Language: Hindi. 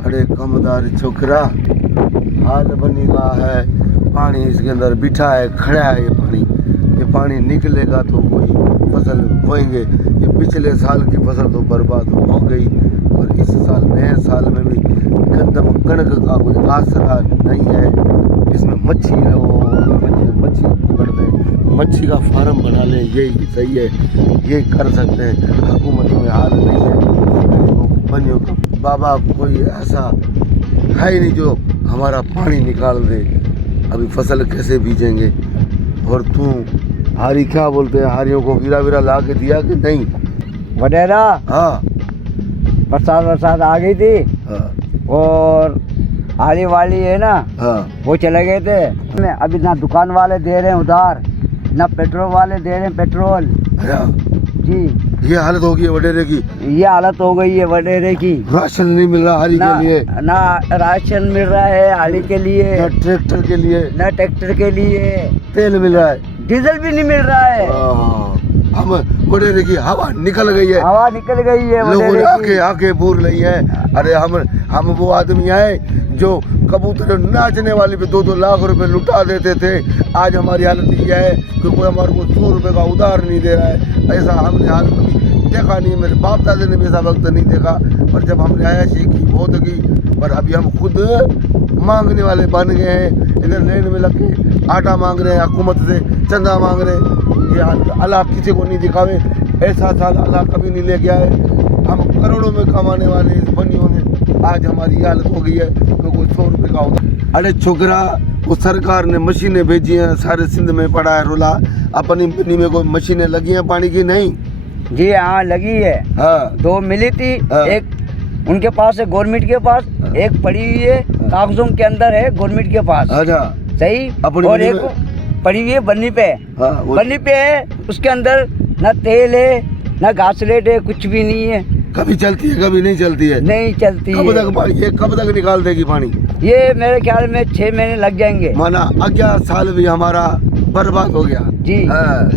अरे कमदार छोकरा, हाल बनी रहा है। पानी इसके अंदर बिठा है, खड़ा है। ये पानी निकलेगा तो कोई फसल बोएंगे। ये पिछले साल की फसल तो बर्बाद हो गई और इस साल नए साल में भी गंदम कणक का कोई आसरा नहीं है। इसमें मच्छी पकड़ते, मच्छी का फार्म बना लें, यही सही है, ये कर सकते हैं। हुकूमतों में हाल नहीं है, बनियों का बाबा कोई ऐसा है ही नहीं जो हमारा पानी निकाल दे। अभी फसल कैसे बीजेंगे? और तू हारी क्या बोलते हैं, हारियों को वीरा वीरा ला के दिया कि नहीं? वडेरा हाँ बरसात आ गई थी हाँ और हारी वाली है ना, हाँ वो चले गए थे। अभी ना दुकान वाले दे रहे हैं उधार, ना पेट्रोल वाले दे रहे हैं पेट्रोल। हाँ। जी ये हालत होगी है वडेरे की। ये हालत हो गई है वडेरे की। राशन नहीं मिल रहा हारी के लिए, ना राशन मिल रहा है हारी के लिए, ना ट्रैक्टर के लिए, ना ट्रैक्टर के लिए, तेल मिल रहा है, डीजल भी नहीं मिल रहा है। हम वडेरे की हवा निकल गई है, हवा निकल गई है लोगों ने वडेरे की। आके पूर ली है। अरे हम वो आदमी आए जो कबूतर नाचने वाली पे 2-2 लाख रुपए लुटा देते थे। आज हमारी हालत ये है कि कोई हमारे को 100 रुपए का उधार नहीं दे रहा है। ऐसा हमने हाल कभी देखा नहीं, मेरे बाप दादा ने भी ऐसा वक्त नहीं देखा। और जब हमने आयाशी की बहुत की, पर अभी हम खुद मांगने वाले बन गए हैं। इधर लेन में लग के आटा मांग रहे हैं, हुकूमत से चंदा मांग रहे हैं। ये हाल अल्लाह किसी को नहीं दिखावे, ऐसा साल अल्लाह कभी नहीं लेके आए। हम करोड़ों में कमाने वाले इस बनियों ने आज हमारी हालत हो गई है कि कोई 100 रुपये का होगा। अरे छोकरा, वो सरकार ने मशीनें भेजी हैं, सारे सिंध में पड़ा है रोला। अपनी बनी में कोई मशीनें लगी हैं पानी की? नहीं जी हाँ लगी है। हाँ 2 मिली थी, हाँ। एक उनके पास है गवर्नमेंट के पास, एक पड़ी हुई है कागजों के अंदर है गवर्नमेंट के पास। अच्छा सही। अपनी और बनी एक पड़ी हुई है बन्नी पे। हाँ वो बन्नी पे है, उसके अंदर ना तेल है ना घासलेट है, कुछ भी नहीं है। कभी चलती है कभी नहीं चलती है। नहीं चलती कब है। कब तक निकाल देगी पानी? ये मेरे ख्याल में 6 महीने लग जाएंगे। माना 11 साल भी हमारा बर्बाद हो गया जी हाँ।